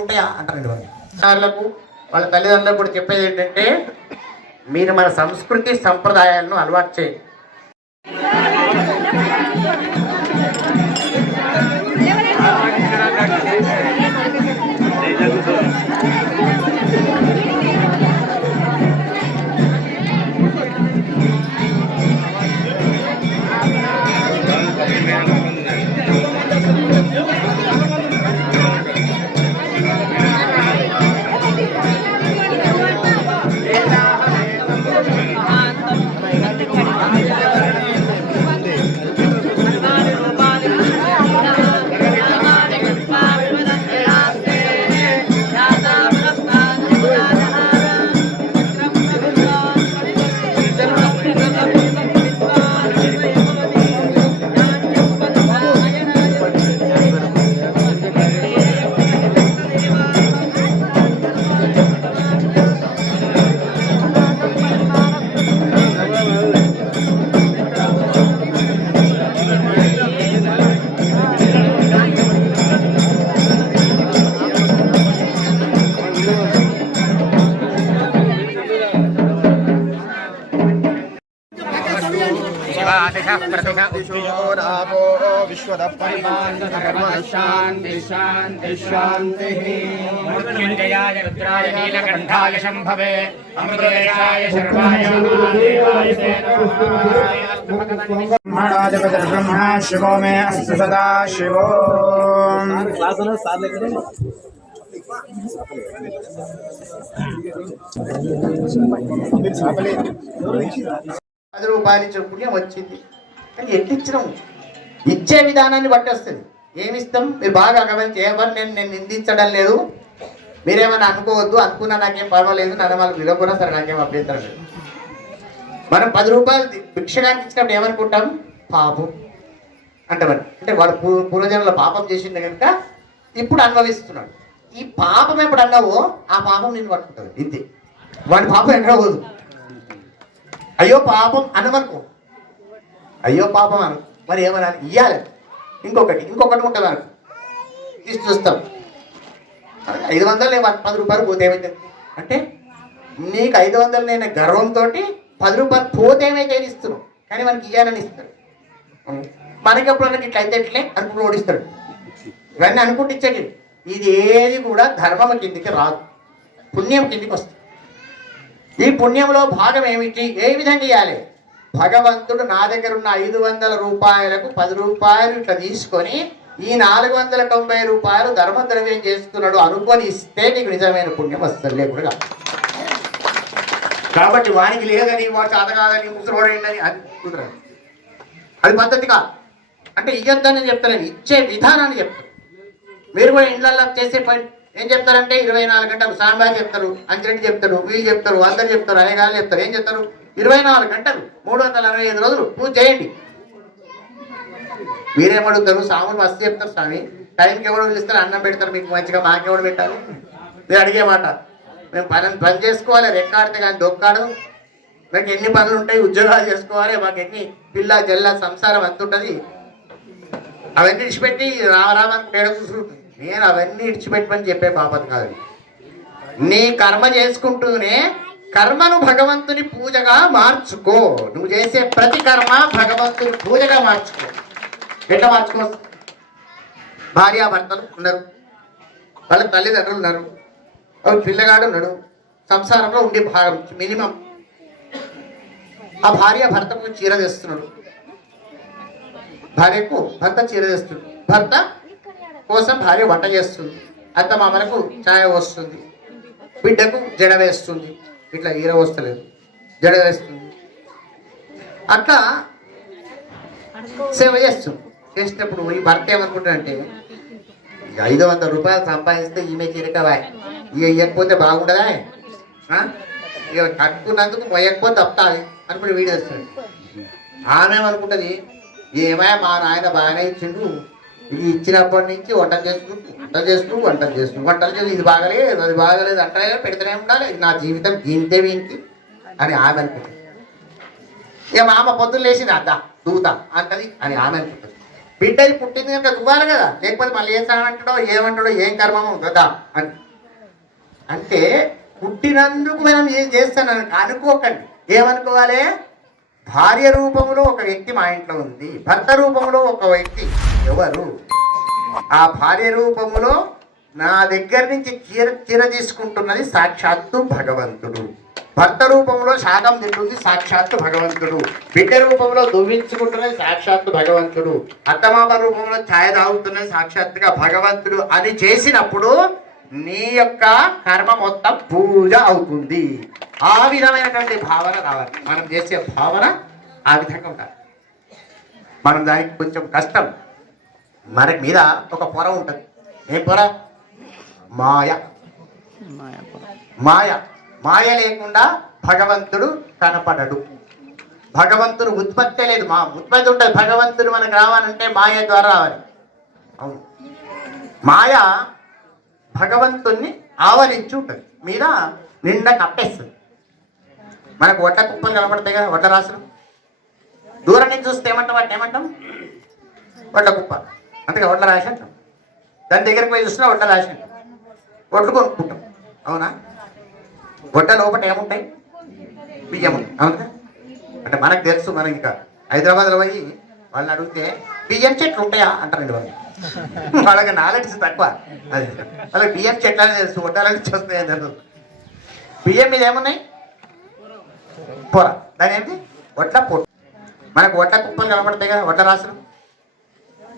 ఉంటాయా అంటారండి వాళ్ళు వాళ్ళకు వాళ్ళ తల్లిదండ్రులకు కూడా చెప్పేది ఏంటంటే మీరు మన సంస్కృతి సంప్రదాయాలను అలవాటు చేయండి. నీలకంఠాయ శంభవే. అమృతేశాయ శర్వాయ మహాదేవాయ బ్రహ్మా శివో మే అస్తు సదా శివో. పది రూపాయలు ఇచ్చిన పుణ్యం వచ్చింది. కానీ ఎట్లా ఇచ్చినాము ఇచ్చే విధానాన్ని బట్టి వస్తుంది. ఏమి ఇస్తాం? మీరు బాగా గమనించి ఎవరు నేను నేను నిందించడం లేదు. మీరేమైనా అనుకోవద్దు అనుకున్నా నాకేం పర్వాలేదు నన్ను వాళ్ళు విడవకున్నా సరే నాకేం అభ్యంతరం లేదు. మనం పది రూపాయలు భిక్షగానికి ఇచ్చినప్పుడు ఏమనుకుంటాం? పాపం. అంటామని. అంటే వాడు పూ- పూర్వజన్మలో పాపం చేసింది కనుక ఇప్పుడు అనుభవిస్తున్నాడు. ఈ పాపం ఎప్పుడు అన్నావో ఆ పాపం నేను పట్టుకుంటుంది. ఇంతే. వాడి పాపం ఎక్కడ పోదు. అయ్యో పాపం అనవనుకో అయ్యో పాపం అను మరి ఏమనాలి? ఇయ్యాలి. ఇంకొకటి ఇంకొకటి ఉంటుంది అనుకో తీసి చూస్తాం. ఐదు వందలు నేను పది రూపాయలు పోతే ఏమైతుంది అంటే నీకు ఐదు వందలు నేను గర్వంతో పది రూపాయలు పోతే ఏమైతే ఇస్తున్నావు. కానీ మనకి ఇయ్యాలని ఇస్తాడు మనకి ఎప్పుడన్నా ఇట్లా అయితే ఇట్లే అనుకుని ఓడిస్తాడు. ఇవన్నీ అనుకుంటే ఇది ఏది కూడా ధర్మం కిందికి రాదు. పుణ్యం కిందికి వస్తుంది. ఈ పుణ్యంలో భాగం ఏమిటి? ఏ విధంగా ఇవ్వాలి భగవంతుడు నా దగ్గర ఉన్న ఐదు వందల రూపాయలకు పది రూపాయలు ఇట్లా తీసుకొని ఈ నాలుగు వందల తొంభై రూపాయలు ధర్మ ద్రవ్యం చేస్తున్నాడు అనుకొని ఇస్తే నీకు నిజమైన పుణ్యం వస్తుంది లేకుండా కాబట్టి వానికి లేదని వాడు చదకాదని కాదని ముసలోడైందని అది కుదరదు. అది పద్ధతి కాదు. అంటే ఇయ్యొద్దని చెప్తలేను ఇచ్చే విధానాన్ని చెప్తాను. మీరు కూడా ఇండ్లల్లో చేసే పని ఏం చెప్తారంటే ఇరవై నాలుగు గంటలు సాంబార్ చెప్తారు అంజరెడ్డి చెప్తారు వీళ్ళు చెప్తారు అందరు చెప్తారు అయ్యగారు చెప్తారు. ఏం చెప్తారు? ఇరవై నాలుగు గంటలు మూడు వందల అరవై ఐదు రోజులు పూజ చేయండి. మీరేమడుగుతారు? సాములు మస్తు చెప్తారు స్వామి. టైంకి ఎవరు పిలుస్తారు? అన్నం పెడతారు మీకు మంచిగా మాకెవడు పెట్టాలి? మీరు అడిగే మాట. మేము పని పని చేసుకోవాలి రెక్కాడితే కానీ దొక్కాడు. మాకు ఎన్ని పనులు ఉంటాయి? ఉద్యోగాలు చేసుకోవాలి. మాకు ఎన్ని పిల్ల జల్ల సంసారం అంత ఉంటుంది. అవన్నీ ఇడిచిపెట్టి రామరామని పేడ కూర్చుంటుంది నేను అవన్నీ ఇడిచిపెట్టమని చెప్పే బాపత కాదు. నీ కర్మ చేసుకుంటూనే కర్మను భగవంతుని పూజగా మార్చుకో. నువ్వు చేసే ప్రతి కర్మ భగవంతుని పూజగా మార్చుకో. ఎట్లా మార్చుకున్నాం భార్యాభర్తలు ఉన్నారు. వాళ్ళ తల్లిదండ్రులు ఉన్నారు. ఒక పిల్లగాడు ఉన్నాడు. సంసారంలో ఉండే భాగం మినిమం. ఆ భార్య భర్తకు చీర తెస్తున్నాడు. భార్యకు భర్త చీర తెస్తుంది భర్త కోసం భార్య వంట చేస్తుంది. అత్త మామలకు ఛాయ వస్తుంది బిడ్డకు జడ వేస్తుంది. ఇట్లా ఈర వస్తలేదు జడ వేస్తుంది. అట్లా సేవ చేస్తుంది. చేసినప్పుడు ఈ భర్త ఏమనుకుంటాడంటే ఇక ఐదు వందల రూపాయలు సంపాదిస్తే ఈమె చిరకవా ఇక ఇవ్వకపోతే బాగుండదా? ఇక కట్టుకున్నందుకు మొయ్యకపోతే తప్పాలి అనుకుని వీడేస్తాడు ఆమె అనుకుంటుంది ఏమయ్య మా నాయన బాగానే ఇచ్చిండు. ఇది ఇచ్చినప్పటి నుంచి వంట చేసుకుంటూ వంట చేస్తూ వంట చేస్తూ వంటలు చేసి ఇది బాగలేదు అది బాగలేదు అంటే పెడితేనే ఉండాలి. నా జీవితం దీంతే వీనికి అని ఆమె అనుకుంటుంది. ఇక మా అమ్మ పొద్దున్న లేచింది అద్దా దూత అంటది అని ఆమె అనుకుంటుంది. బిడ్డది పుట్టింది కనుక దువ్వాలి కదా. లేకపోతే మళ్ళీ ఏం సాగంటాడో ఏమంటాడో ఏం కర్మమో కదా అని. అంటే పుట్టినందుకు మనం ఏం చేస్తానని అనుకోకండి. ఏమనుకోవాలి? భార్య రూపంలో ఒక వ్యక్తి మా ఇంట్లో ఉంది. భర్త రూపంలో ఒక వ్యక్తి ఎవరు? ఆ భార్య రూపములో నా దగ్గర నుంచి చీర చీర తీసుకుంటున్నది సాక్షాత్తు భగవంతుడు. భర్త రూపంలో శాఖం తింటుంది సాక్షాత్తు భగవంతుడు. బిడ్డ రూపంలో దువ్వించుకుంటున్నది సాక్షాత్తు భగవంతుడు. అత్తమామ రూపంలో ఛాయ తాగుతున్నది సాక్షాత్తుగా భగవంతుడు. అని చేసినప్పుడు నీ యొక్క కర్మ మొత్తం పూజ అవుతుంది. ఆ విధమైనటువంటి భావన రావాలి. మనం చేసే భావన ఆ విధంగా ఉండాలి. మనం దానికి కొంచెం కష్టం. మన మీద ఒక పొర ఉంటుంది. ఏం పొర? మాయ. మాయ. మాయ లేకుండా భగవంతుడు కనపడడు. భగవంతుడు ఉత్పత్తి లేదు. మా ఉత్పత్తి ఉంటుంది భగవంతుడు మనకు రావాలంటే మాయ ద్వారా రావాలి. అవును. మాయ భగవంతుణ్ణి ఆవరించి ఉంటుంది. మీద నిండా కప్పేస్తుంది. మనకు వడ్ల కుప్పలు కనపడతాయి కదా వడ్ల రాసులు. దూరం నుంచి చూస్తే ఏమంటాం? వాటిని ఏమంటాం? వడ్ల కుప్ప అంతగా వడ్ల రాసి అంటాం. దాని దగ్గరికి పోయి చూసినా వడ్ల రాసి అంటాం. వడ్లు కొనుక్కుంటాం. అవునా? వడ్డ లోపల ఏముంటాయి? బియ్యం ఉంటాయి. అవునా? అంటే మనకు తెలుసు మనం ఇంకా హైదరాబాద్లో పోయి వాళ్ళని అడిగితే బియ్యం చెట్లు ఉంటాయా? అంటారండి వాళ్ళు. వాళ్ళకి నాలెడ్జ్ తక్కువ. అది. వాళ్ళకి బియ్యం చెట్లు అనేది తెలుసు వడ్డాల నుంచి వస్తాయని తెలుసు. బియ్యం మీద ఏమున్నాయి? పొర. దాని ఏంటి? వడ్ల పొట్టు. మనకు వడ్ల కుప్పలు కనపడతాయి కదా వడ్ల రాసులు.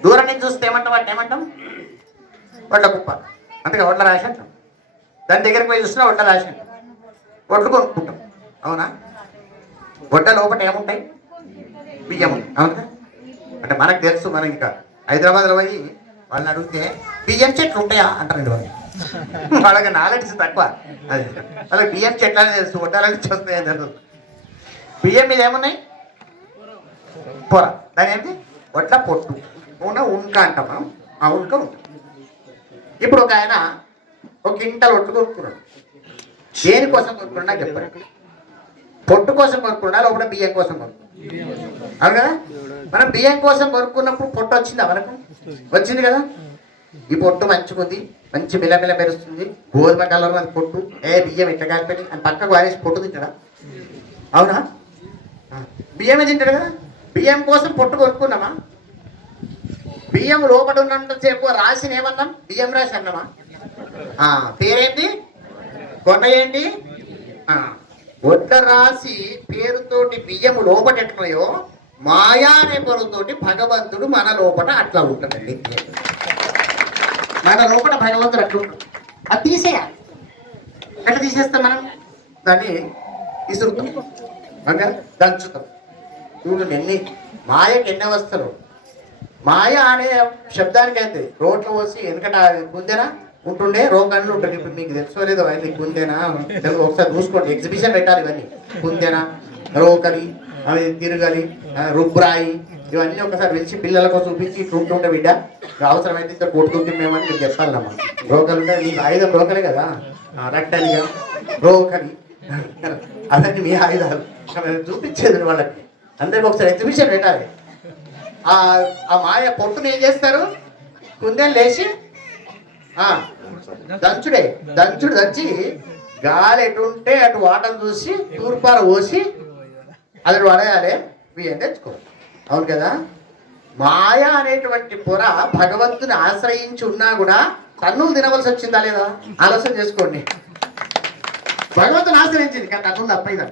దూరం నుంచి చూస్తే ఏమంటాం? వాటిని ఏమంటాం? వడ్ల కుప్ప. అందుకే వడ్ల రాసి అంటాం. దాని దగ్గరికి పోయి చూసినా వడ్ల రాసి అంటాం. వడ్లు కొనుక్కుంటాం. అవునా? వడ్డ లోపల ఏముంటాయి? బియ్యం ఉంటాయి. అవునా? అంటే మనకు తెలుసు మనం ఇంకా హైదరాబాద్లో పోయి వాళ్ళని అడిగితే బియ్యం చెట్లు ఉంటాయా అంటారండి వాళ్ళు వాళ్ళకి నాలెడ్జ్ తక్కువ. అది. వాళ్ళకి బియ్యం చెట్లు అనేది తెలుసు వడ్డాలని చూస్తాయని తెలుసు. బియ్యం మీద ఏమున్నాయి? పొర. దాని ఏంటి? వడ్ల పొట్టు. ఉన్న ఉన్క అంటాం మనం. ఆ ఉన్క ఉంటుంది. ఇప్పుడు ఒక ఆయన ఒక ఇంటలు వడ్లు కొనుక్కున్నాడు. దేనికోసం కొనుక్కున్నా చెప్పండి. పొట్టు కోసం కొనుక్కున్నా లోపల బియ్యం కోసం కొనుక్కున్నా? అవును కదా? మనం బియ్యం కోసం కొనుక్కున్నప్పుడు పొట్టు వచ్చిందా మనకు? వచ్చింది కదా? ఈ పొట్టు మంచిగా ఉంది మంచి మిలమిల మెరుస్తుంది గోధుమ కలర్ అది పొట్టు. ఏ బియ్యం ఇట్లా కాకపోయి అని పక్కకు వారేసి పొట్టు తింటాడా? అవునా? బియ్యమే తింటాడు కదా? బియ్యం కోసం పొట్టు కొనుక్కున్నామా? బియ్యం లోపల ఉన్నంతసేపు రాసిన ఏమన్నాం? బియ్యం రాసి అన్నామా? పేరేంటి కొండ ఏంటి వడ్ల రాసి పేరుతోటి బియ్యము లోపట ఎట్లున్నాయో మాయా అనే పొరతోటి భగవంతుడు మన లోపట అట్లా ఉంటాడండి. మన లోపల భగవంతుడు అట్లా ఉంటాడు. అది తీసేయాలి. ఎట్లా తీసేస్తాం మనం? దాన్ని ఇసురుతాం. దంచుతాం చూడు ఎన్ని మాయకి ఎన్ని అవస్థలు. మాయ అనే శబ్దానికి అయితే రోడ్లు పోసి ఎందుకంటే గుందెనా ఉంటుండే రోగాన్ని ఉంటుంది ఇప్పుడు మీకు తెలుసో లేదో అవన్నీ గుందెనా తెలుగు ఒకసారి చూసుకోండి ఎగ్జిబిషన్ పెట్టాలి ఇవన్నీ. గుందెనా రోకలి అవి తిరగలి రుబ్రాయి ఇవన్నీ ఒకసారి పిలిచి పిల్లలకు చూపించి ఇట్లా ఉంటుంటే బిడ్డ అవసరమైతే ఇంత కొడుతుంటే మేమని మీకు చెప్పాలమ్మా. రోకలు ఉంటే మీకు ఆయుధం రోకలే కదా? ఆ, రోకలి. అవన్నీ మీ ఆయుధాలు. చూపించేది వాళ్ళకి. అందరికి ఒకసారి ఎగ్జిబిషన్ పెట్టాలి. ఆ ఆ మాయ పొట్టుని ఏం చేస్తారు? కుందేలు లేచి ఆ, దంచుడే దంచుడు దంచి గాలి ఎటు ఉంటే అటు వాటం చూసి తూర్పార పోసి అది పడేయాలి బియ్యం తెచ్చుకో. అవును కదా? మాయ అనేటువంటి పొర భగవంతుని ఆశ్రయించి ఉన్నా కూడా తన్నులు తినవలసి వచ్చిందా లేదా? ఆలోచన చేసుకోండి. భగవంతుని ఆశ్రయించింది కానీ తన్నులు తప్పైందా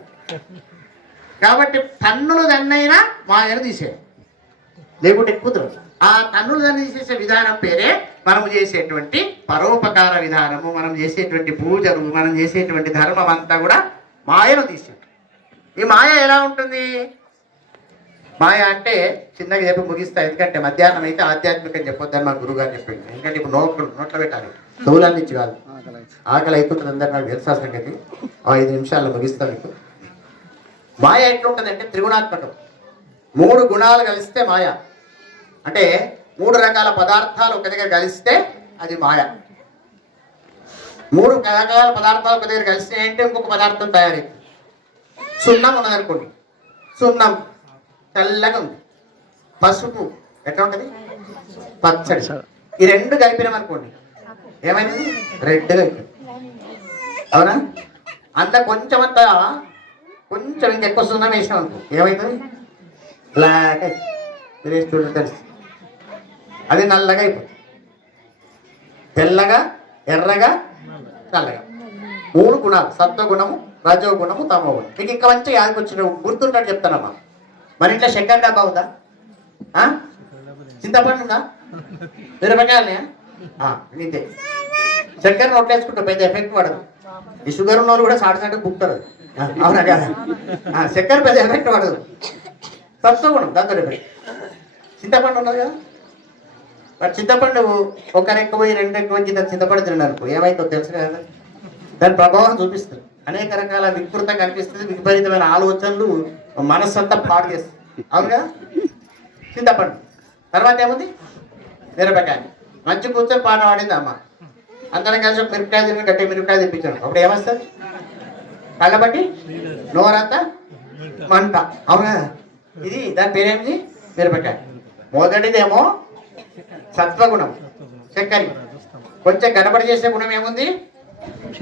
కాబట్టి పన్నులు దన్నైనా మాయను తీసేయాలి లేకుంటే కుదరదు ఆ కన్నులు దాన్ని తీసేసే విధానం పేరే మనము చేసేటువంటి పరోపకార విధానము మనం చేసేటువంటి పూజలు మనం చేసేటువంటి ధర్మం అంతా కూడా మాయను తీసేది. ఈ మాయ ఎలా ఉంటుంది? మాయ అంటే చిన్నగా చెప్పి ముగిస్తా ఎందుకంటే మధ్యాహ్నం అయితే ఆధ్యాత్మికం చెప్పొద్దని మా గురువు గారు చెప్పింది ఎందుకంటే ఇప్పుడు నోట్లు నోట్లో పెట్టాలి. దూలాల ఇచ్చి కాదు. ఆకలి అయిపోతుంది అందరు నాకు తెలుసా సంగతి ఆ ఐదు నిమిషాల్లో ముగిస్తా మీకు. మాయ ఎట్లుంటుందంటే త్రిగుణాత్మకం. మూడు గుణాలు కలిస్తే మాయ. అంటే మూడు రకాల పదార్థాలు ఒక దగ్గర కలిస్తే అది మాయ. మూడు రకాల పదార్థాలు ఒక దగ్గర కలిస్తే ఏంటంటే ఇంకొక పదార్థం తయారైంది. సున్నం ఉన్నదనుకోండి సున్నం తెల్లగా ఉంది. పసుపు. ఎట్లా ఉంటుంది? పచ్చడి. ఈ రెండు కలిపినామనుకోండి ఏమైంది? రెడ్గా అవుతుంది అవునా? అంత కొంచెం అంత కొంచెం ఇంకెక్కువ సున్నం వేసినాం అనుకో. ఏమవుతుంది బ్లాక్ అవుతుంది మీరు చూడండి తెలుసు. అది నల్లగా అయిపోతుంది. తెల్లగా ఎర్రగా నల్లగా. మూడు గుణాలు సత్వగుణము రజోగుణము తమోగుణం మీకు ఇంకా మంచి యాదకి వచ్చిన గుర్తుంటాడు చెప్తానమ్మా మరి ఇంట్లో శంకర్ డాబా ఉందా? ఆ? చింతపండు ఉందా? మిరపకాయలనే నీతే చక్కెర నోట్లు వేసుకుంటాం పెద్ద ఎఫెక్ట్ పడదు. ఈ షుగర్ ఉన్న వాళ్ళు కూడా సాటి సాటి కుక్తారు అవునా కదా? చక్కెర పెద్ద ఎఫెక్ట్ పడదు. సత్వగుణం దాంతో ఎఫెక్ట్. చింతపండు ఉన్నది కదా? మరి చింతపండు ఒక రెక్క పోయి రెండు రెక్క పోయి చింతపండు తిన్నాడు అనుకో ఏమైతుందో తెలుసు కదా? దాని ప్రభావం చూపిస్తుంది. అనేక రకాల వికృత కనిపిస్తుంది విపరీతమైన ఆలోచనలు మనస్సంతా పాడు చేస్తుంది. అవును చింతపండు. తర్వాత ఏముంది? మిరపకాయ. మంచి కూర్చొని పాట పాడింది అమ్మ. అందరం కలిసి ఒక మిరపకాయ తిరిగి గట్టి మిరపకాయ తెప్పించాను అప్పుడు ఏమొస్తుంది? కళ్ళబట్టి? నోరంతా? మంట. అవునా? ఇది దాని పేరేమిటి మిరపకాయ. మొదటిదేమో సత్వగుణం. చక్కరి కొంచెం గడబడి చేసే గుణం ఏముంది?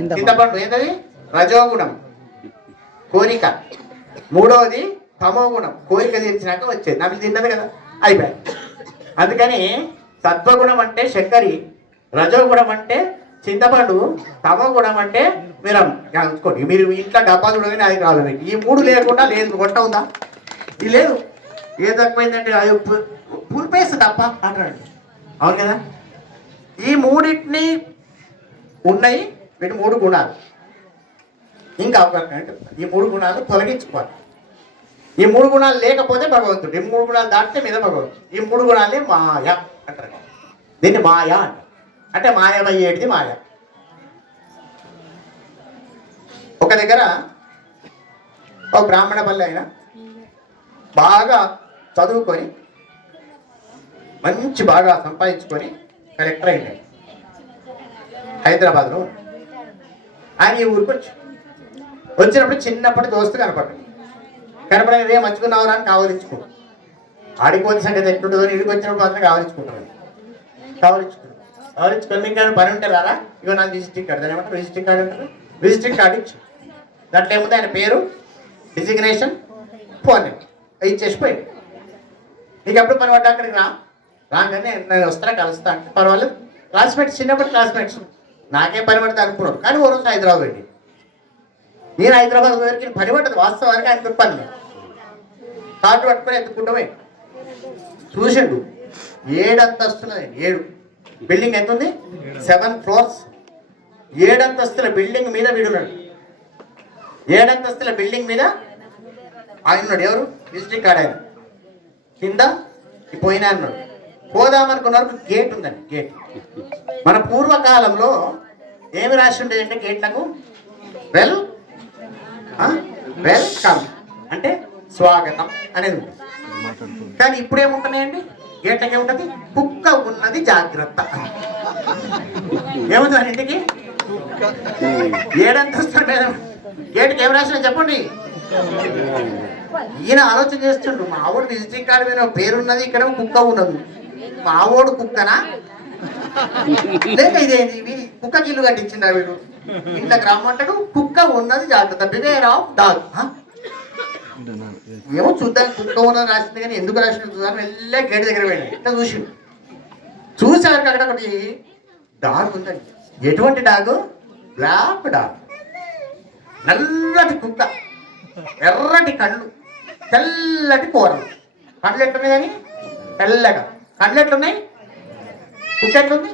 చింతపండు. ఏంటది? రజోగుణం. కోరిక. మూడవది తమో గుణం కోరిక తీర్చినాక వచ్చేది. నవ్వు తిన్నది కదా. అయిపోయింది అందుకని సత్వగుణం అంటే చక్కరి రజోగుణం అంటే చింతపండు తమో గుణం అంటే మీరు ఉంచుకోండి. మీరు ఇంట్లో డబ్బా చూడగానే అది కావాలి మీకు. ఈ మూడు లేకుండా లేదు. కొట్ట ఉందా? ఇది లేదు. ఏ తక్కువైందంటే అది పులిపేసి తప్ప అంటాడు. అవును కదా? ఈ మూడింటిని ఉన్నాయి వీటి మూడు గుణాలు. ఇంకా ఈ మూడు గుణాలు తొలగించుకోవాలి. ఈ మూడు గుణాలు లేకపోతే భగవంతుడు ఈ మూడు గుణాలు దాటితే మీద భగవంతుడు. ఈ మూడు గుణాలే మాయ అంటారు. దీన్ని మాయ అంటారు. అంటే మాయమయ్యేటిది మాయ. ఒక దగ్గర ఒక బ్రాహ్మణ పల్లె అయినా బాగా చదువుకొని మంచి బాగా సంపాదించుకొని కలెక్టర్ అయింది. హైదరాబాద్లో. ఆయన ఈ ఊరికి వచ్చి వచ్చినప్పుడు చిన్నప్పటి దోస్తు కనపడ్డాడు. కనపడని రే మంచుకున్నావు అని కావలించుకో ఆడిపోతే సంగతి ఎట్లుంటుందో ఇంటికి వచ్చినప్పుడు మాత్రం కావలించుకుంటాను కావలించుకున్నాను కావలించుకొని మీకు ఏమైనా పని ఉంటే రారా? ఇగో నాకు విజిటింగ్ కార్డు దాని ఏమంటారు? విజిటింగ్ కార్డు అంటారు విజిటింగ్ కార్డు ఇచ్చు. దాంట్లో ఏముంది? ఆయన పేరు డిజిగ్నేషన్ ఫోన్ నెంబర్. ఇచ్చేసి పోయి నీకు ఎప్పుడు పని పడ్డా అక్కడికి రా? రాగానే నేను వస్తా కలుస్తా. అంటే పర్వాలేదు. క్లాస్మేట్స్ చిన్నప్పటి క్లాస్మేట్స్ నాకేం పని పడితే అనుకున్నాడు కానీ ఓ రోజు హైదరాబాద్ వెళ్ళి నేను హైదరాబాద్ వరకు పని పడ్డది. వాస్తవానికి ఆయన పని కార్డు పట్టుకొని ఎత్తుకుంటామే. చూసిండు. ఏడు అంతస్తులది ఏడు. బిల్డింగ్ ఎంత ఉంది సెవెన్ ఫ్లోర్స్ ఏడంతస్తుల బిల్డింగ్ మీద వీడున్నాడు. ఏడంతస్తుల బిల్డింగ్ మీద ఆయన ఉన్నాడు. ఎవరు? విజిటింగ్ కాడ ఆయన. కింద పోయినా అన్నాడు పోదామనుకున్నారు గేట్ ఉందండి గేట్ మన పూర్వకాలంలో ఏమి రాసి ఉండేది అంటే గేట్లకు వెల్ వెల్కమ్ అంటే స్వాగతం అనేది ఉంటుంది. కానీ ఇప్పుడు ఏముంటున్నాయండి గేట్లకి ఏముంటుంది? కుక్క ఉన్నది జాగ్రత్త. ఏముంది మన ఇంటికి? ఏడంతస్తుడు మీద గేట్కి ఏం రాసిన చెప్పండి. ఈయన ఆలోచన చేస్తుండ్రు మా ఆవిడ విజిటింగ్ కార్డు మీద పేరున్నది ఇక్కడ కుక్క ఉన్నది. మావోడు కుక్కనా? లేక ఇదేంటి కుక్క గిల్లు ఇల్లు వీడు? ఇంట్లోకి రమ్మంటాడు కుక్క ఉన్నది జాగ్రత్త. బివేర్ ఆఫ్ డాగ్ ఏమో చూద్దాం కుక్క ఉన్నది రాసింది కానీ ఎందుకు రాసింది చూద్దాం. వెళ్ళే గేట్ దగ్గర వెళ్ళి ఇట్లా చూసి చూసేవారికి అక్కడ ఒకటి డాగ్ ఉందండి. ఎటువంటి డాగ్ బ్లాక్ డాగ్ నల్లటి కుక్క. ఎర్రటి కళ్ళు. తెల్లటి కూరలు. కళ్ళు ఎట్టున్నాయి కానీ తెల్లగా. కళ్ళు ఎట్లున్నాయి కుక్క ఎట్లుంది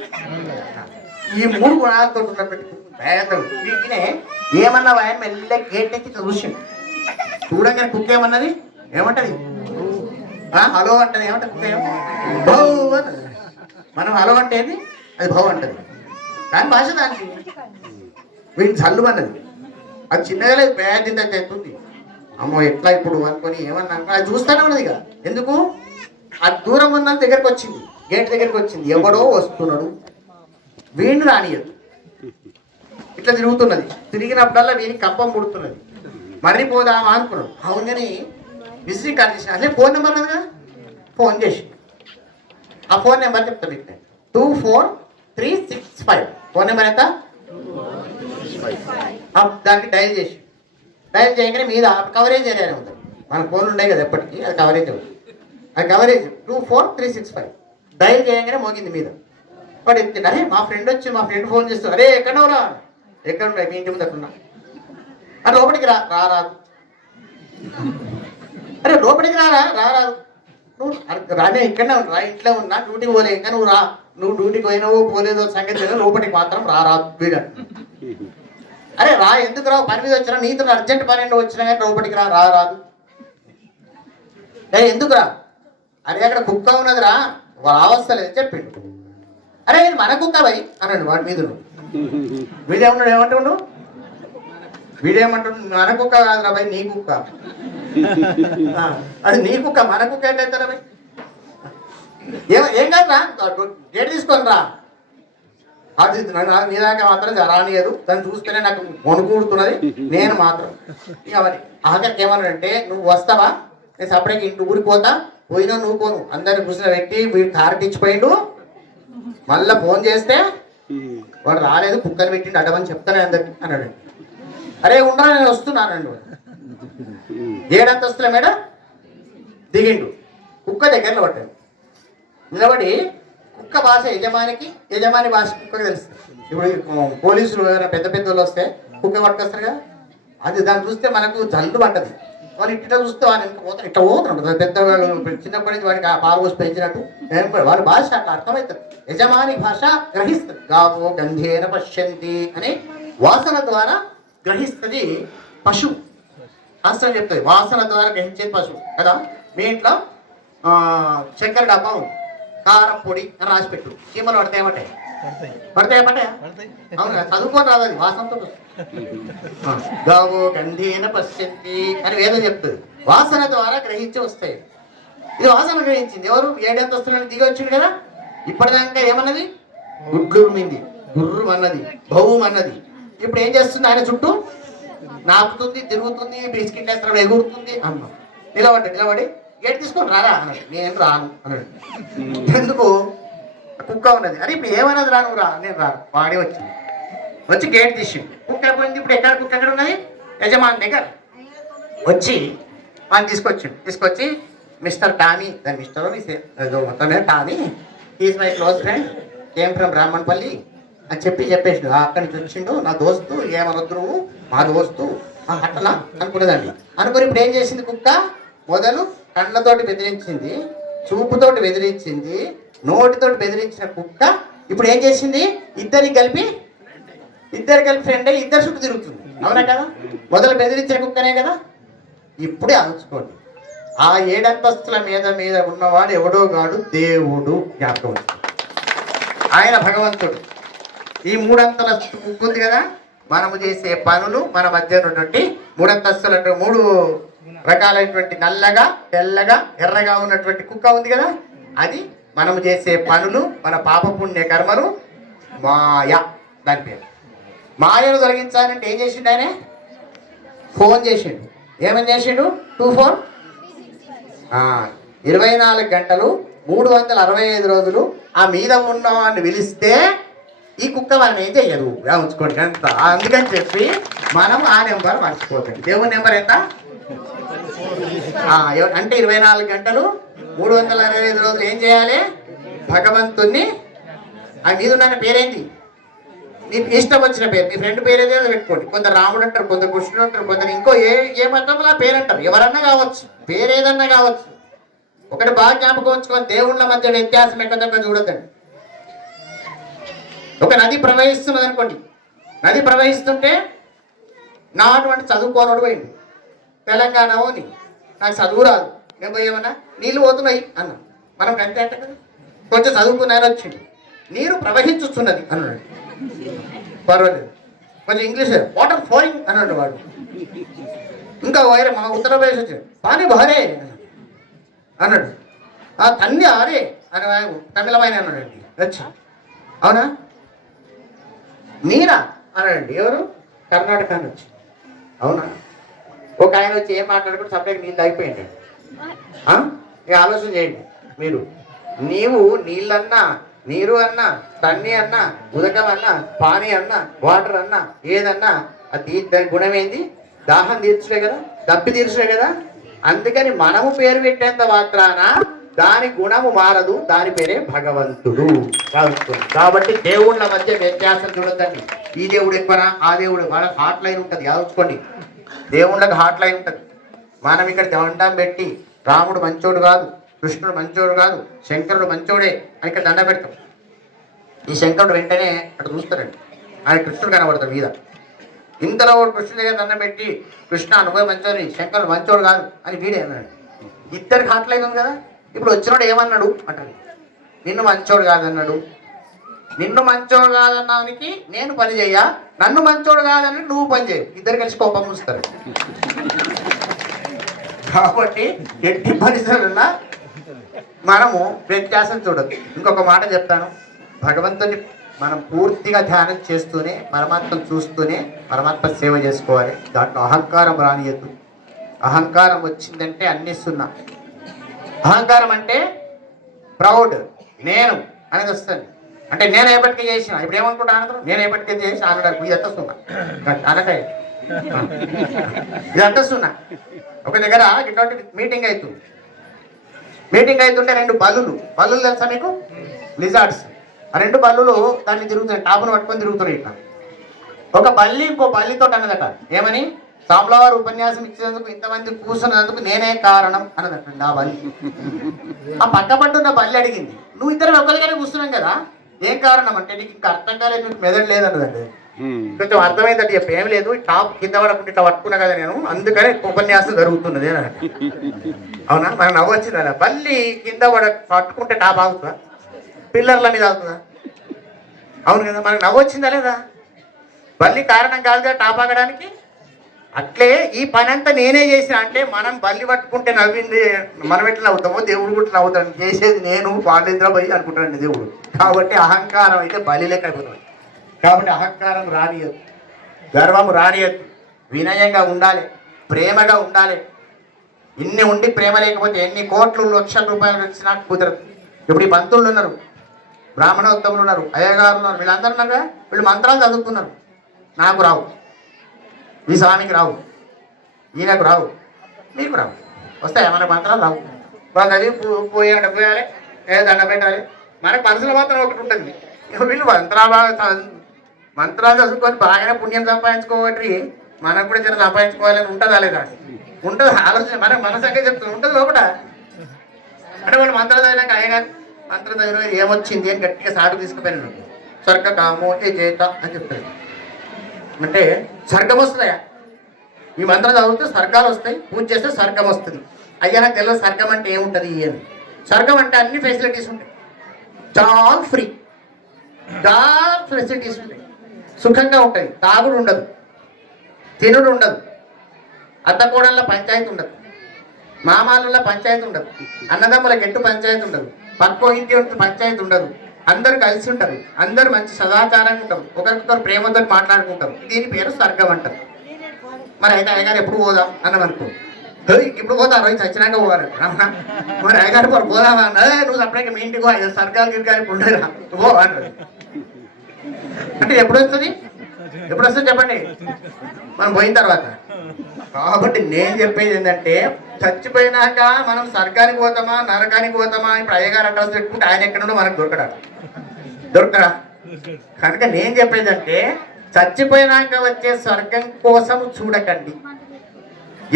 ఈ మూడు గుణాలతో ఉన్నటువంటి వీటినే ఏమన్నా ఆయన మెల్ల గేట్ ఎక్కి ఇట్లా చూడగానే కుక్క ఏమన్నది? ఏమంటది? హలో అంటది. ఏమంటది కుక్క ఏమో? భౌ అంటది. మనం హలో అంటే ఏంది? అది భౌ అంటది. దాని భాష దానికి. వీడిని చల్లు అన్నది అది చిన్నగా పేద ఇంత అమ్మో ఎట్లా ఇప్పుడు అనుకొని ఏమన్నా అది చూస్తానే ఉన్నది ఇక. ఎందుకు? అది దూరం ఉన్న దగ్గరకు వచ్చింది. గేట్ దగ్గరికి వచ్చింది. ఎవడో వస్తున్నాడు. వీణు రానియదు ఇట్లా తిరుగుతున్నది. తిరిగినప్పుడల్లా వీణి కప్పం పుడుతున్నది మర్రి పోదామా అనుకున్నాడు అవునని విజిటింగ్ కార్డు చేసిన అసలే ఫోన్ నెంబర్ కదా ఫోన్ చేసి. ఆ ఫోన్ నెంబర్ చెప్తా మీకు two four three six five. Phone number ఎంత? దానికి డైల్ చేసి. డైల్ చేయగానే మీద కవరేజ్ ఏరియా ఉంటుంది మన ఫోన్లు ఉన్నాయి కదా ఎప్పటికీ అది కవరేజ్ అవుతుంది. అది coverage two four three six five. Dial చేయగానే మోగింది మీద. వాడు ఎత్తిండు. అరే మా ఫ్రెండ్ వచ్చి మా ఫ్రెండ్ ఫోన్ చేస్తాడు అరే ఎక్కడవరా ఎక్కడ ఉన్నాయి మీ ఇంటి ముందు అక్కడ ఉన్నా అరే లోపలికి రా రా రాదు అరే లోపలికి రారా రా రాదు నువ్వు రానే ఇక్కడనే ఉన్నా రా ఇంట్లో ఉన్నా డ్యూటీకి పోలే ఇంకా నువ్వు రా. నువ్వు డ్యూటీకి పోయినావో పోలేదో సంగతి లోపలికి మాత్రం రారాదు వీడు అరే రా ఎందుకు రావు? పని మీద వచ్చినా నీతో అర్జెంట్ పని ఏంటో వచ్చినా కానీ లోపలికి రా రా రాదు ఏ ఎందుకు రా? అరే అక్కడ కుక్క ఉన్నదిరా. రా రావస్తలేదు చెప్పిండు. అరే ఇది మన కుక్క బై అన్నాడు వాడి మీద వీడేమన్నాడు ఏమంటుండు? వీడేమంటుండు మన కుక్క కాదురా బై నీ కుక్క. అది నీ కుక్క మన కుక్క ఏంటైతారా బై? ఏం ఏం కాదురా? గేట్ తీసుకొని రా. అది నీ దాకా మాత్రం రానియదు. దాన్ని చూస్తేనే నాకు వణుకూడుతున్నది. నేను మాత్రం. ఇక మరి ఆఖరికి ఏమన్నాడంటే నువ్వు వస్తావా? నేను సపరేట్గా ఇంటి ఊరికి పోతా. పోయినా నువ్వు పోను. అందరిని కూర్చుని పెట్టి వీడు కారు ఇచ్చిపోయిండు మళ్ళా ఫోన్ చేస్తే వాడు రాలేదు కుక్కని పెట్టిండు అడ్డమని చెప్తానే అందరికి అన్నాడు. అరే ఉండరా నేను వస్తున్నానండి ఏడంత ఏడంతస్తుల మేడం? దిగిండు. కుక్క దగ్గరలో పట్టాడు నిలబడి కుక్క భాష యజమానికి యజమాని భాష కుక్కకి తెలుస్తుంది. ఇప్పుడు పోలీసులు పెద్ద పెద్ద వాళ్ళు వస్తే కుక్క పట్టుకొస్తారు కదా? అది దాన్ని చూస్తే మనకు జల్లు పట్టదు వాళ్ళు ఇట్ట చూస్తే వాళ్ళు ఇంకా పోతారు ఇట్ట పోతున్నాడు. పెద్ద చిన్నప్పటి నుంచి వాడికి ఆ పాలు పెంచినట్టు వాళ్ళ భాష అట్లా అర్థమవుతుంది. యజమాని భాష గ్రహిస్తుంది. గావో గంధేన పశ్యంతి అని వాసన ద్వారా గ్రహిస్తుంది పశువు శాస్త్రం చెప్తుంది వాసన ద్వారా గ్రహించేది పశువు కదా? మీ ఇంట్లో చక్కెర డబ్బా కారం పొడి అని రాసి పెట్టు. చీమలు పడతాయి ఏమంటాయి? పడతాయి. చదువుకొని రాదు అది వాసనతో వస్తుంది. ఆ, గావో గంధేన పశ్యంతి అని వేదం చెప్తుంది. వాసన ద్వారా గ్రహించి వస్తాయి. ఇది వాసన గ్రహించింది. ఎవరు? ఏడంతస్తులను దిగి వచ్చింది కదా? ఇప్పటిదాకా ఏమన్నది? గుడ్లురుమింది గుర్రు అన్నది. భౌం అన్నది. ఇప్పుడు ఏం చేస్తుంది ఆయన చుట్టూ? నాపుతుంది తిరుగుతుంది బిస్కెట్ వేస్తాడు ఎగురుతుంది అమ్మ నిలబడి నిలబడి గేట్ తీసుకొని రారా? అన్నాడు. నేను రాను. అన్నాడు. ఎందుకు? కుక్క ఉన్నది. అరే ఇప్పుడు ఏమన్నది రా నువ్వు రా. నేను రా. వాడే వచ్చింది. వచ్చి గేట్ తీసి కుక్క పోయింది ఇప్పుడు ఎక్కడ కుక్క ఎక్కడ ఉన్నది? యజమాని దగ్గర. వచ్చి వాడిని తీసుకొచ్చిండు. తీసుకొచ్చి మిస్టర్ టామీ దాని మిస్టర్ మొత్తం మీద Tommy is my close friend came from Brahmanapalli అని చెప్పి చెప్పేసిండు. "ఆ, అక్కడి నుంచి వచ్చిండు. నా దోస్తు ఏమనొద్దు నువ్వు? మా దోస్తు "ఆ, అట్లా అనుకునేదండి అనుకుని ఇప్పుడు ఏం చేసింది కుక్క? మొదలు కళ్ళతోటి బెదిరించింది చూపుతోటి బెదిరించింది నోటితోటి బెదిరించిన కుక్క ఇప్పుడు ఏం చేసింది? ఇద్దరికి కలిపి ఇద్దరు కలిపి ఫ్రెండ్ అయ్యి ఇద్దరు చుట్టూ తిరుగుతుంది. అవునా కదా? మొదలు బెదిరించిన కుక్కనే కదా? ఇప్పుడే ఆలోచుకోండి ఆ ఏడంతస్తుల మీద మీద ఉన్నవాడు ఎవడో గాడు దేవుడు జ్ఞాపకం ఆయన భగవంతుడు. ఈ మూడంతల కుక్క ఉంది కదా? మనము చేసే పనులు మన మధ్య ఉన్నటువంటి మూడంతస్తుల మూడు రకాలైనటువంటి నల్లగా తెల్లగా ఎర్రగా ఉన్నటువంటి కుక్క ఉంది కదా? అది మనము చేసే పనులు మన పాపపుణ్య కర్మలు మాయ. దాని పేరు. మాయను తొలగించాలంటే ఏం చేసిండు ఆయన? ఫోన్ చేసిండు. ఏమని చేసిండు? Two four? ఇరవై నాలుగు గంటలు మూడు వందల అరవై ఐదు రోజులు ఆ మీద ఉన్న పిలిస్తే ఈ కుక్క వాళ్ళని ఏం చెయ్యదు. ఉంచుకోండి అంత. అందుకని చెప్పి మనం ఆ నెంబర్ మర్చిపోతుంది దేవుని నెంబర్ ఎంత? అంటే ఇరవై నాలుగు గంటలు మూడు వందల అరవై ఐదు రోజులు ఏం చేయాలి? భగవంతుణ్ణి ఆ మీద ఉన్న పేరేంటి? మీకు ఇష్టం వచ్చిన పేరు. మీ ఫ్రెండ్ పేరు ఏదో పెట్టుకోండి. కొందరు రాముడు అంటారు కొందరు కృష్ణుడు అంటారు కొందరు ఇంకో ఏ ఏ మతంలో పేరు అంటారు ఎవరన్నా కావచ్చు. పేరు ఏదన్నా కావచ్చు. ఒకటి బాగా జ్ఞాపకం ఉంచుకొని దేవుళ్ళ మధ్య వ్యత్యాసం ఎక్కడ చూడొద్దండి. ఒక నది ప్రవహిస్తున్నది అనుకోండి. నది ప్రవహిస్తుంటే నా అటువంటి చదువుకోనడు పోయింది తెలంగాణ ఓని నాకు చదువు రాదు. నేను పోయేమన్నా నీళ్ళు పోతున్నాయి అన్న మనం కంటే అంట కదా? కొంచెం చదువుకున్నాయని వచ్చింది నీరు ప్రవహించుతున్నది అన్నాడు. పర్వాలేదు. కొంచెం ఇంగ్లీష్ వాటర్ ఫ్లోయింగ్ అన్నాడు వాడు. ఇంకా వైరే మా ఉత్తరప్రదేశ్ వచ్చాడు. పానీ భారే అన్నాడు. ఆ తన్ని ఆరే అని తమిళమైన అన్నాడండి వచ్చా. అవునా? నీరా అన్నాడండి. ఎవరు? కర్ణాటక నుంచి. అవునా? ఒక ఆయన వచ్చి ఏం మాట్లాడుకుంటే సపరేట్ నీళ్ళు అయిపోయింది ఇక ఆలోచన చేయండి. మీరు నీవు నీళ్ళన్నా నీరు అన్నా తన్ని అన్నా ఉదకం అన్నా పానీ అన్నా వాటర్ అన్నా ఏదన్నా అది దాని గుణం ఏంది? దాహం తీర్చుడే కదా తప్పి తీర్చుడే కదా. అందుకని మనము పేరు పెట్టేంత మాత్రాన దాని గుణము మారదు దాని పేరే భగవంతుడు. కాబట్టి దేవుళ్ళ మధ్య వ్యత్యాసం చూడొద్దండి. ఈ దేవుడు ఎక్కువనా? ఆ దేవుడు వాళ్ళకి హాట్ లైన్ ఉంటుంది. యాదుకోండి దేవుళ్ళకి హాట్ లైన్ ఉంటుంది. మనం ఇక్కడ దండం పెట్టి రాముడు మంచోడు కాదు కృష్ణుడు మంచోడు కాదు శంకరుడు మంచోడే అని ఇక్కడ దండ పెడతాం. ఈ శంకరుడు వెంటనే అక్కడ చూస్తారండి ఆయన కృష్ణుడు కనబడతాడు మీద. ఇంతలో వాడు కృష్ణుడి దగ్గర దండం పెట్టి కృష్ణ అనుభవం మంచోని శంకరుడు మంచోడు కాదు అని వీడే అన్నాడు. ఇద్దరికి హాట్లైంది కదా? ఇప్పుడు వచ్చినోడు ఏమన్నాడు? అంటాడు. నిన్ను మంచోడు కాదన్నాడు నిన్ను మంచోడు కాదన్నానికి నేను పని చెయ్య నన్ను మంచోడు కాదని నువ్వు పని చేయ. ఇద్దరు కలిసి కోపం చూస్తారు కాబట్టి ఎట్టి పరిస్థితులన్నా మనము వ్యత్యాసం చూడదు ఇంకొక మాట చెప్తాను. భగవంతుని మనం పూర్తిగా ధ్యానం చేస్తూనే పరమాత్మను చూస్తూనే పరమాత్మ సేవ చేసుకోవాలి. దాంట్లో అహంకారం రానియద్దు. అహంకారం వచ్చిందంటే అన్ని సున్నా. అహంకారం అంటే ప్రౌడ్ నేను అనేది వస్తుంది. అంటే నేను ఎప్పటికీ చేసిన. ఇప్పుడు ఏమనుకుంటా అనగా నేను ఎప్పటికీ చేసిన. అనడానికి ఇది ఎంత సున్నా. అనకాయ ఇదంతా సున్నా. ఒక దగ్గర ఇటువంటి మీటింగ్ అవుతుంది మీటింగ్ అవుతుంటే రెండు బల్లులు. బల్లులు తెలుసా మీకు? లిజార్డ్స్ ఆ రెండు బల్లులు దాన్ని తిరుగుతున్నాయి టాపును పట్టుకొని తిరుగుతున్నాయి ఇట్లా. ఒక బల్లి ఇంకో బల్లితో అన్నదట. ఏమని? సాంబ్లవారు ఉపన్యాసం ఇచ్చినందుకు ఇంతమంది కూర్చున్నందుకు నేనే కారణం అన్నదట. ఆ బల్లి. ఆ పక్క పట్టున్న బల్లి అడిగింది. నువ్వు ఇద్దరు ఒక్కరిగానే కూర్చున్నాం కదా? ఏం కారణం? అంటే నీకు ఇంకా అర్థం కాలేదు నీకు మెదడు లేదన్నదండి. కొంచెం అర్థమైందంటే చెప్పి. ఏం లేదు టాప్ కింద పడకుండా ఇట్లా పట్టుకున్నా కదా నేను అందుకనే ఉపన్యాసం జరుగుతున్నది అవునా? మనకు నవ్వచ్చిందా వచ్చింది? కింద పడ పట్టుకుంటే టాప్ ఆగుతుందా? పిల్లర్ల మీద ఆగుతుందా? అవును కదా మనకు నవ్వొచ్చిందా లేదా? బల్లి కారణం కాదు కదా టాప్ ఆగడానికి? అట్లే ఈ పని అంతా నేనే చేసిన అంటే మనం బల్లి పట్టుకుంటే నవ్వింది మనం ఎట్లా నవ్వుతామో దేవుడు కూడా నవ్వుతాడు. చేసేది నేను పాండేంద్రబాయి అనుకుంటానండి దేవుడు. కాబట్టి అహంకారం అయితే బలి లెక్క అయిపోతుంది. కాబట్టి అహంకారం రానియదు. గర్వము రానియద్దు. వినయంగా ఉండాలి. ప్రేమగా ఉండాలి. ఇన్ని ఉండి ప్రేమ లేకపోతే ఎన్ని కోట్లు లక్షల రూపాయలు వచ్చినా కుదరదు. ఇప్పుడు ఈ పంతులు ఉన్నారు. బ్రాహ్మణోత్తములు ఉన్నారు. అయ్యగారు ఉన్నారు. వీళ్ళందరూ ఉన్నారు వీళ్ళు మంత్రాలు చదువుకున్నారు నాకు రావు. ఈ స్వామికి రావు. ఈయనకు రావు. మీకు రావు. వస్తాయి? మన మంత్రాలు రావు. వాళ్ళు అది పో పోయాలి. ఏ దండ పెట్టాలి. మనకు మనసులో మాత్రం ఒకటి ఉంటుంది. వీళ్ళు మంత్రాలు బాగా మంత్రాలు చదువుకొని బాగానే పుణ్యం సంపాదించుకోవటి మనకు కూడా చిన్న సంపాదించుకోవాలని ఉంటుందా లేదా? ఉంటుంది ఆలోచన మన మనసంగా చెప్తుంది ఉంటుంది లోపల అంటే వాళ్ళు మంత్రం చదివినాక అయ్యగారు మంత్రం చదివిన ఏమొచ్చింది అని గట్టిగా సాగు తీసుకుపోయిన స్వర్గ కామో ఏ చేత అని చెప్తాడు అంటే స్వర్గం వస్తుందయ్యా. ఈ మంత్రం చదివితే స్వర్గాలు వస్తాయి పూజ చేస్తే స్వర్గం వస్తుంది. అయ్యా నాకు తెలియదు స్వర్గం అంటే ఏముంటుంది అని. స్వర్గం అంటే అన్ని ఫెసిలిటీస్ ఉంటాయి. చాలా ఫ్రీ చాలా ఫెసిలిటీస్ ఉంటాయి. సుఖంగా ఉంటుంది తాగుడు ఉండదు. తినుడు ఉండదు. అత్తకోడళ్ళ పంచాయతీ ఉండదు. మామాలలో పంచాయతీ ఉండదు. అన్నదమ్ముల గెట్టు పంచాయతీ ఉండదు. పక్కో ఇంటి యొక్క పంచాయతీ ఉండదు. అందరు కలిసి ఉంటారు. అందరు మంచి సదాచారంగా ఉంటారు. ఒకరికొకరు ప్రేమతో మాట్లాడుకుంటారు. దీని పేరు స్వర్గం అంటారు. మరి అయితే అయ్యగారు ఎప్పుడు పోదాం అన్నాం అనుకో. ఇప్పుడు పోదాం రోజు చచ్చినాక పోవాలి. మరి అయ్యగారు మరి పోదామా నువ్వు అప్పుడే మీ ఇంటికి స్వర్గాలు గిరిగారు ఇప్పుడు ఉండరా. పో అంటారు అంటే ఎప్పుడు వస్తుంది ఎప్పుడు వస్తుంది చెప్పండి. మనం పోయిన తర్వాత. కాబట్టి నేను చెప్పేది ఏంటంటే చచ్చిపోయినాక మనం స్వర్గానికి పోతామా నరకానికి పోతామా ఇప్పుడు అయ్యగారు అడ్రస్ పెట్టుకుంటే ఆయన ఎక్కడ మనకు దొరకడా? దొరకడా? కనుక నేను చెప్పేది అంటే చచ్చిపోయినాక వచ్చే స్వర్గం కోసం చూడకండి.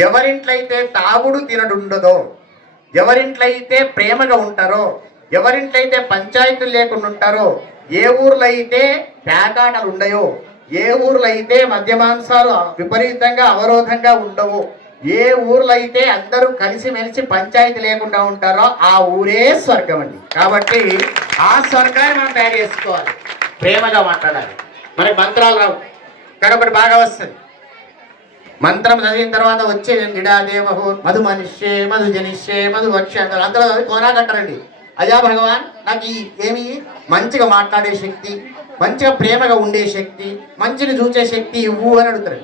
ఎవరింట్లయితే తాగుడు తినడుండదో ఎవరింట్లయితే ప్రేమగా ఉంటారో ఎవరింట్లయితే పంచాయతీలు లేకుండా ఉంటారో ఏ ఊర్లో అయితే పేకాటలు ఉండయో ఏ ఊర్లో అయితే మద్యమాంసాలు విపరీతంగా అవరోధంగా ఉండవో ఏ ఊర్లో అయితే అందరూ కలిసిమెలిసి పంచాయతీ లేకుండా ఉంటారో ఆ ఊరే స్వర్గం అండి. కాబట్టి ఆ స్వర్గాన్ని మనం తయారు చేసుకోవాలి. ప్రేమగా మాట్లాడాలి. మరి మంత్రాలు రావు. కాబట్టి బాగా వస్తుంది. మంత్రం చదివిన తర్వాత వచ్చే నిడాదేవహో మధు మనిషే మధు జనిషే మధు వక్షే అందరూ కోనా కట్టరండి అయ్యా భగవాన్ నాకు ఈ ఏమి మంచిగా మాట్లాడే శక్తి మంచిగా ప్రేమగా ఉండే శక్తి మంచిని చూసే శక్తి ఇవ్వు అని అడుగుతారు.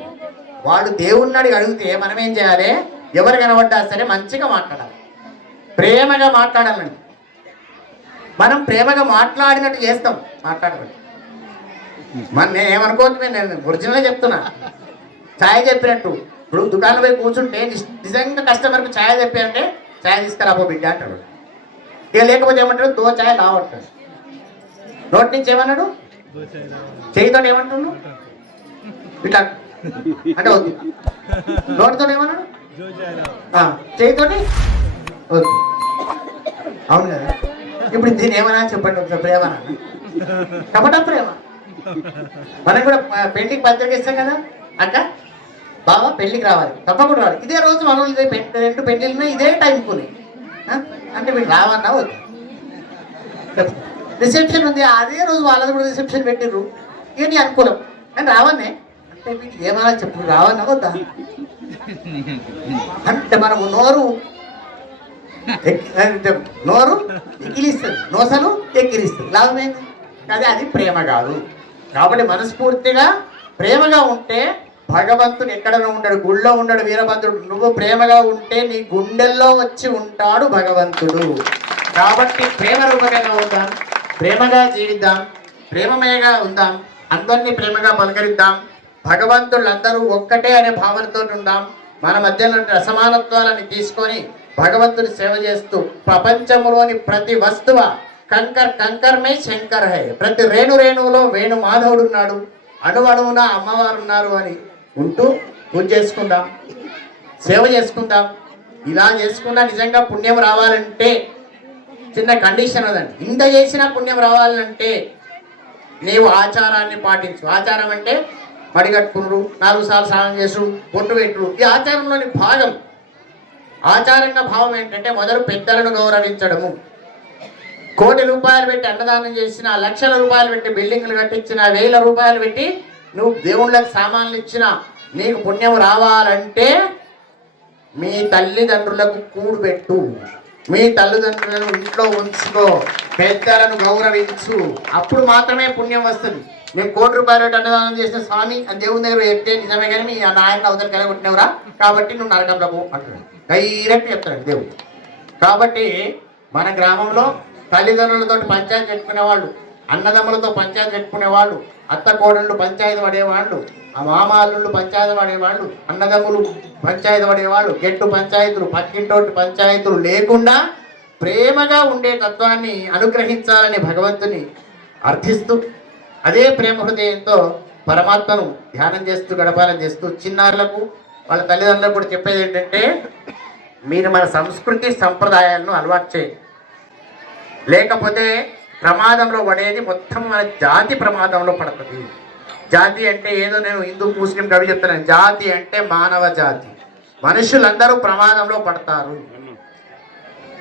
వాడు దేవుణ్ణి అడిగి అడిగితే మనం ఏం చేయాలి? ఎవరు కనబడ్డా సరే మంచిగా మాట్లాడాలి. ప్రేమగా మాట్లాడాలండి. మనం ప్రేమగా మాట్లాడినట్టు చేస్తాం మాట్లాడబట్టి మన నేను నేను ఒరిజినల్గా చెప్తున్నా. ఛాయ్ చెప్పినట్టు. ఇప్పుడు దుకాణం పోయి కూర్చుంటే నిస్- నిజంగా కస్టమర్కి ఛాయ్ చెప్పారంటే ఛాయ్ తీసుకురాబో బిడ్డ అంటాడు ఇక లేకపోతే ఏమంటాడు? దోచాయ ఛాయ్ నోటి నుంచి ఏమన్నాడు? చేయితో ఏమంటున్నాడు? ఇట్లా. అంటే వద్దు. నోటితో ఏమన్నాడు? చేయితోటి వద్దు. అవును కదా? ఇప్పుడు దీని ఏమన్నా చెప్పండి ఒకసారి ప్రేమ కపట ప్రేమ. మనం కూడా పెళ్ళికి పత్రిక ఇస్తాం కదా? అక్క? బావ పెళ్ళికి రావాలి. తప్పకుండా రావాలి. ఇదే రోజు మనం పె- రెండు పెళ్ళిళ్ళు ఇదే టైం కొని అంటే మీరు రావన్నా వద్దు. రిసెప్షన్ ఉంది అదే రోజు వాళ్ళది కూడా రిసెప్షన్ పెట్టిర్రు. ఏంటి అనుకూలం. కానీ రావన్నే. అంటే మీకు ఏమన్నా చెప్పు రావన్నా వద్దా? అంటే మనము నోరు అంటే నోరు ఎక్కిలిస్తుంది. నోసను ఎక్కిరిస్తుంది లాభం ఏంది? అదే అది ప్రేమ కాదు. కాబట్టి మనస్ఫూర్తిగా ప్రేమగా ఉంటే భగవంతుడు ఎక్కడ ఉండడు గుళ్ళో ఉండడు వీరభద్రుడు. నువ్వు ప్రేమగా ఉంటే నీ గుండెల్లో వచ్చి ఉంటాడు భగవంతుడు. కాబట్టి ప్రేమ రూపకంగా ఉందాం ప్రేమగా జీవిద్దాం ప్రేమమయగా ఉందాం అందరినీ ప్రేమగా పలకరిద్దాం. భగవంతులందరూ ఒక్కటే అనే భావనతో ఉందాం. మన మధ్యలో అసమానత్వాలని తీసుకొని భగవంతుని సేవ చేస్తూ ప్రపంచంలోని ప్రతి వస్తువ కంకర్ కంకర్మే శంకర్ హై. ప్రతి రేణు రేణువులో వేణు మాధవుడు ఉన్నాడు. అణువణువున అమ్మవారు ఉన్నారు అని ఉంటూ పూజ చేసుకుందాం సేవ చేసుకుందాం. ఇలా చేసుకున్నా నిజంగా పుణ్యం రావాలంటే చిన్న కండిషన్ ఉందండి ఇంత చేసినా పుణ్యం రావాలంటే నీవు ఆచారాన్ని పాటించు. ఆచారం అంటే పడిగట్టుకుండ్రు నాలుగు సార్లు స్నానం చేసు పొట్టు పెట్టుడు. ఈ ఆచారంలోని భాగం ఆచారంగా భావం ఏంటంటే మొదలు పెద్దలను గౌరవించడము. కోటి రూపాయలు పెట్టి అన్నదానం చేసిన లక్షల రూపాయలు పెట్టి బిల్డింగ్లు కట్టించిన వేల రూపాయలు పెట్టి నువ్వు దేవుళ్ళకి సామాన్లు ఇచ్చిన నీకు పుణ్యం రావాలంటే మీ తల్లిదండ్రులకు కూడుపెట్టు మీ తల్లిదండ్రులను ఇంట్లో ఉంచుకో. పెద్దలను గౌరవించు. అప్పుడు మాత్రమే పుణ్యం వస్తుంది. మేము కోటి రూపాయలు అన్నదానం చేసిన స్వామి అని దేవుని దగ్గర చెప్తే నిజమే కానీ మీ నాయన అవతల కలగొట్టినవరా కాబట్టి నువ్వు నరకంలో పో డైరెక్ట్ చెప్తాడు దేవుడు. కాబట్టి మన గ్రామంలో తల్లిదండ్రులతో పంచాయతీ పెట్టుకునే వాళ్ళు అన్నదమ్ములతో పంచాయతీ పెట్టుకునే వాళ్ళు అత్త కోడళ్ళు పంచాయతీ పడేవాళ్ళు ఆ మామాళ్ళు పంచాయతీ పడేవాళ్ళు అన్నదమ్ములు పంచాయతీ పడేవాళ్ళు గెట్టు పంచాయతీలు పక్కింటోటి పంచాయతీలు లేకుండా ప్రేమగా ఉండే తత్వాన్ని అనుగ్రహించాలని భగవంతుని అర్థిస్తూ అదే ప్రేమ హృదయంతో పరమాత్మను ధ్యానం చేస్తూ గడపాలని చేస్తూ చిన్నారులకు వాళ్ళ తల్లిదండ్రులకు కూడా చెప్పేది ఏంటంటే మీరు మన సంస్కృతి సంప్రదాయాలను అలవాటు చేయండి. లేకపోతే ప్రమాదంలో పడేది మొత్తం మన జాతి ప్రమాదంలో పడుతుంది. జాతి అంటే ఏదో నేను హిందూ ముస్లిం కవి చెప్తున్నాను. జాతి అంటే మానవ జాతి. మనుషులందరూ ప్రమాదంలో పడతారు.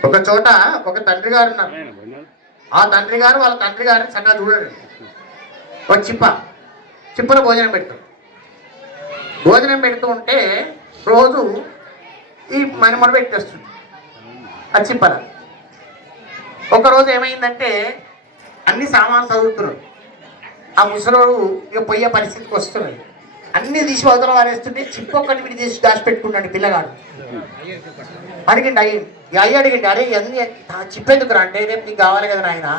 ఒక చోట ఒక తండ్రి గారు ఉన్నారు. ఆ తండ్రి గారు వాళ్ళ తండ్రి గారిని చక్కగా చూడండి. ఒక చిప్ప. చిప్పలో భోజనం పెడతారు భోజనం పెడుతూ ఉంటే రోజు ఈ మనమడ పెట్టేస్తుంది. ఆ చిప్పల. ఒకరోజు ఏమైందంటే అన్ని సామాన్లు చదువుతున్నాడు ఆ ముసలోడు ఇక పోయే పరిస్థితికి వస్తున్నాడు. అన్ని తీసి అవతల వారేస్తుంటే చిప్ ఒక్కటి విడి తీసి దాచిపెట్టుకున్నాడు పిల్లగాడు. అడిగిండి అయ్యి అయ్యి అడిగిండి అరే అన్ని చిప్ ఎందుకురా అంటే రేపు నీకు కావాలి కదా నాయన?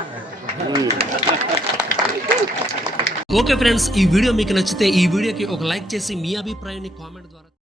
ఓకే ఫ్రెండ్స్ ఈ వీడియో మీకు నచ్చితే ఈ వీడియోకి ఒక లైక్ చేసి మీ అభిప్రాయాన్ని కామెంట్ ద్వారా